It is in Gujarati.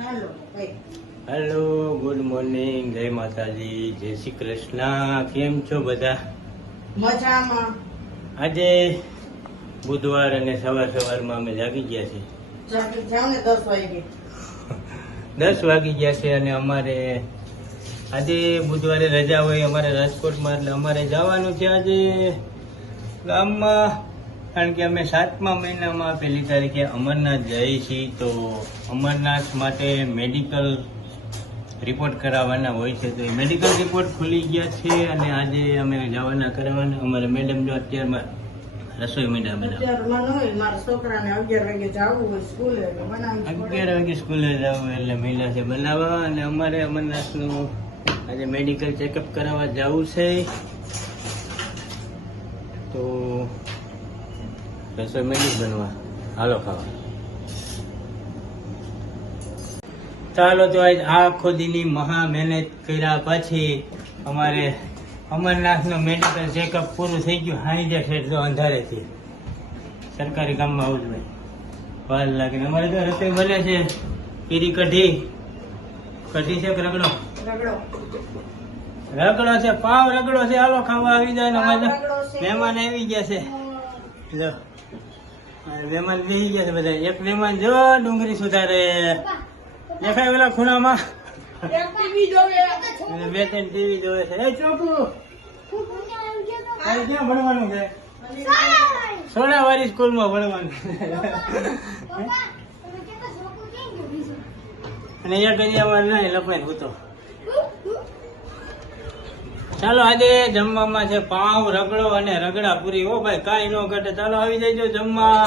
હેલો, ગુડ મોર્નિંગ, જય માતાજી, જય શ્રી કૃષ્ણ. કેમ છો બધા? મજામાં. આજે બુધવાર અને સવારમાં અમે જાગી ગયા છીએ. જાઓ ને 10 વાગે. 10 વાગી ગયા છે અને અમારે આજે બુધવારે રજા હોય અમારે રાજકોટમાં, એટલે અમારે જવાનું છે આજે ગામમાં, કારણ કે અમે 7મા મહિનામાં 1લી તારીખે અમરનાથ જઈએ છીએ. તો અમરનાથ માટે મેડિકલ રિપોર્ટ કરાવવાના હોય છે, તો એ મેડિકલ રિપોર્ટ ખુલી ગયા છે અને આજે અમે જવાના કરવાના. અમારે મેડમ જો અત્યારમાં રસોઈ મીઠા અત્યારમાં ન હોય, મારા છોકરાને 11 વાગે જવું હોય સ્કૂલે, એટલે બનાવવું પડે. 11 વાગે સ્કૂલે જવું એટલે મહિલા છે બનાવવા. અને અમારે અમરનાથનું આજે મેડિકલ ચેકઅપ કરાવવા જવું છે. તો રસોઈ મેડિક બનવા, હાલો ખાવા. ચાલો, તો આજ આખો દીની મહા મહેનત કર્યા પછી અમારે અમરનાથનું મેડિકલ ચેકઅપ પૂરું થઈ ગયું. હાઈજે છે જો અંધારેથી સરકારી કામમાં આવું જ ભાઈ વાર લાગે. અમારે તો રસોઈ બને છે પીરી કઢી છે કે રગડો છે, પાવ રગડો છે. હાલો ખાવા આવી જાય. અમારે મહેમાન આવી ગયા છે, જો મહેમાન બેસી ગયા છે બધા. એક મહેમાન જો ડુંગળી સુધારે દેખાય પેલા ખૂણામાં, 2-3 ટીવી જોવે છે. એ ચોકુ ક્યાં ભણવાનું છે? સોનાવાળી સ્કૂલમાં ભણવાનું. અને એક કરિયામાં નહીં લપાઈ હું તો. ચાલો, આજે જમવામાં છે પાવ રગડો અને રગડા પૂરી. ઓ ભાઈ, કાંઈ ન ઘટે. ચાલો આવી જજો જમવા.